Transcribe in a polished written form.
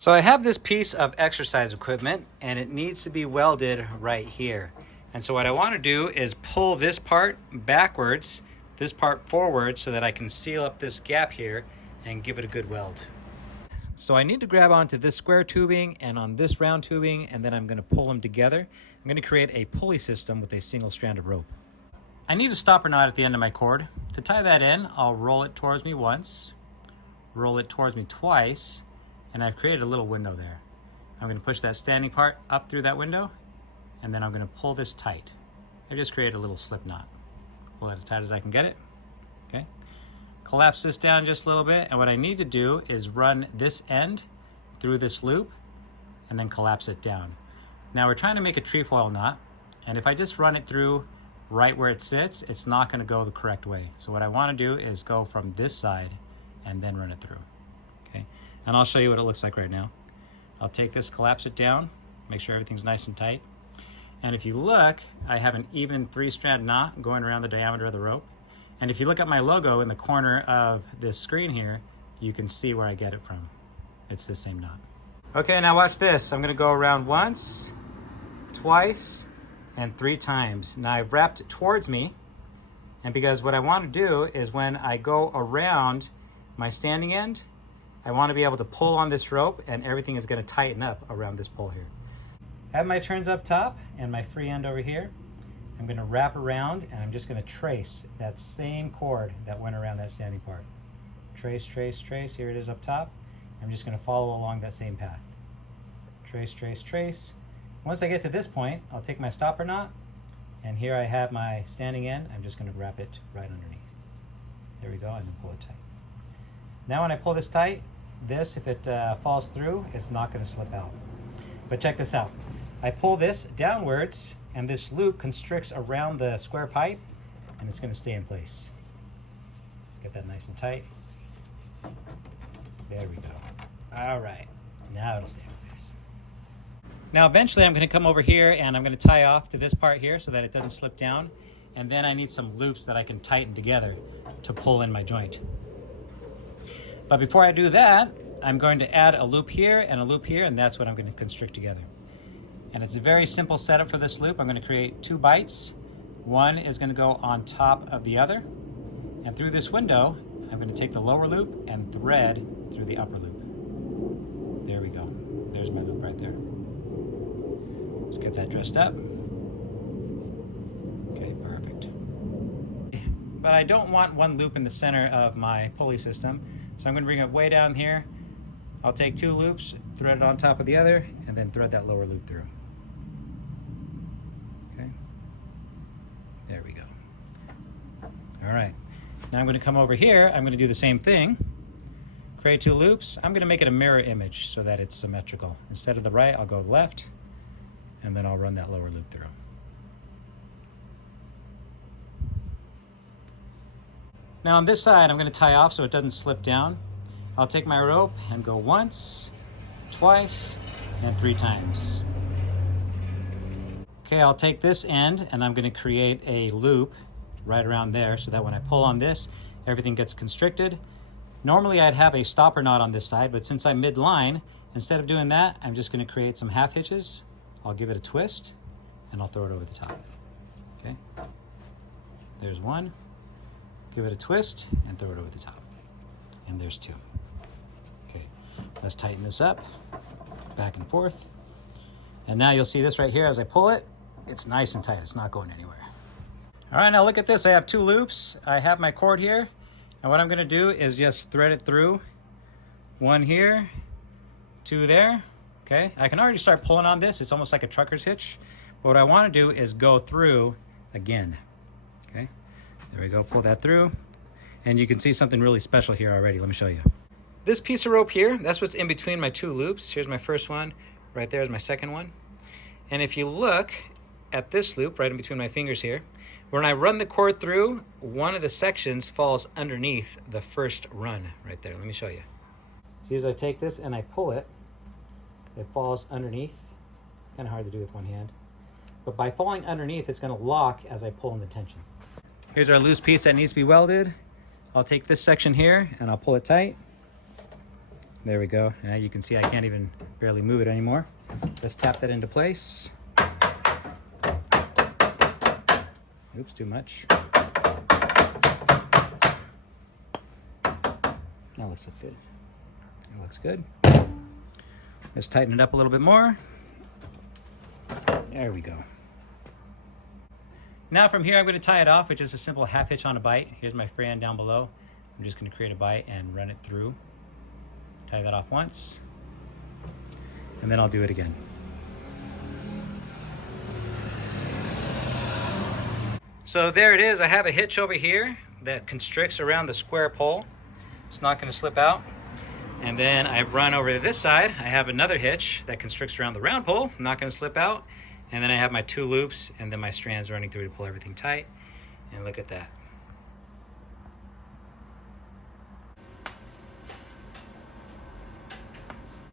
So I have this piece of exercise equipment and it needs to be welded right here. And so what I want to do is pull this part backwards, this part forward, so that I can seal up this gap here and give it a good weld. So I need to grab onto this square tubing and on this round tubing, and then I'm going to pull them together. I'm going to create a pulley system with a single strand of rope. I need a stopper knot at the end of my cord. To tie that in, I'll roll it towards me once, roll it towards me twice, and I've created a little window there. I'm going to push that standing part up through that window, and then I'm going to pull this tight. I just created a little slip knot. Pull that as tight as I can get it. Okay. Collapse this down just a little bit, and what I need to do is run this end through this loop and then collapse it down. Now we're trying to make a trefoil knot, and if I just run it through right where it sits, it's not going to go the correct way. So what I want to do is go from this side and then run it through. Okay. And I'll show you what it looks like right now. I'll take this, collapse it down, make sure everything's nice and tight. And if you look, I have an even 3-strand knot going around the diameter of the rope. And if you look at my logo in the corner of this screen here, you can see where I get it from. It's the same knot. Okay, now watch this. I'm gonna go around once, twice, and 3 times. Now I've wrapped it towards me, and because what I want to do is when I go around my standing end, I want to be able to pull on this rope and everything is going to tighten up around this pull here. I have my turns up top and my free end over here. I'm going to wrap around and I'm just going to trace that same cord that went around that standing part. Trace, trace, trace. Here it is up top. I'm just going to follow along that same path. Trace, trace, trace. Once I get to this point, I'll take my stopper knot, and here I have my standing end. I'm just going to wrap it right underneath. There we go, and then pull it tight. Now when I pull this tight, this, if it falls through, is not going to slip out. But check this out. I pull this downwards, and this loop constricts around the square pipe, and it's going to stay in place. Let's get that nice and tight. There we go. All right, now it'll stay in place. Now eventually I'm going to come over here and I'm going to tie off to this part here so that it doesn't slip down. And then I need some loops that I can tighten together to pull in my joint. But before I do that, I'm going to add a loop here and a loop here, and that's what I'm going to constrict together. And it's a very simple setup for this loop. I'm going to create 2 bites. One is going to go on top of the other. And through this window, I'm going to take the lower loop and thread through the upper loop. There we go. There's my loop right there. Let's get that dressed up. Okay, perfect. But I don't want one loop in the center of my pulley system. So I'm going to bring it way down here. I'll take 2 loops, thread it on top of the other, and then thread that lower loop through. Okay. There we go. All right. Now I'm going to come over here. I'm going to do the same thing. Create 2 loops. I'm going to make it a mirror image so that it's symmetrical. Instead of the right, I'll go left, and then I'll run that lower loop through. Now on this side, I'm going to tie off so it doesn't slip down. I'll take my rope and go once, twice, and 3 times. Okay, I'll take this end and I'm going to create a loop right around there so that when I pull on this, everything gets constricted. Normally I'd have a stopper knot on this side, but since I'm mid-line, instead of doing that, I'm just going to create some half hitches. I'll give it a twist and I'll throw it over the top. Okay, there's 1. Give it a twist and throw it over the top. And there's 2. Okay, let's tighten this up, back and forth. And now you'll see this right here as I pull it, it's nice and tight, it's not going anywhere. All right, now look at this, I have 2 loops. I have my cord here, and what I'm gonna do is just thread it through. 1 here, 2 there, okay? I can already start pulling on this, it's almost like a trucker's hitch. But what I wanna do is go through again, okay? There we go, pull that through. And you can see something really special here already. Let me show you. This piece of rope here, that's what's in between my 2 loops. Here's my first one, right there is my second one. And if you look at this loop right in between my fingers here, when I run the cord through, one of the sections falls underneath the first run right there. Let me show you. See, as I take this and I pull it, it falls underneath. Kind of hard to do with one hand. But by falling underneath, it's going to lock as I pull in the tension. Here's our loose piece that needs to be welded. I'll take this section here and I'll pull it tight. There we go. Now you can see I can't even barely move it anymore. Let's tap that into place. Oops, too much. That looks good. That looks good. Let's tighten it up a little bit more. There we go. Now from here I'm going to tie it off with just a simple half hitch on a bite. Here's my free end down below. I'm just going to create a bite and run it through. Tie that off once, and then I'll do it again. So there it is. I have a hitch over here that constricts around the square pole. It's not going to slip out. And then I run over to this side. I have another hitch that constricts around the round pole. Not going to slip out. And then I have my 2 loops and then my strands running through to pull everything tight. And look at that.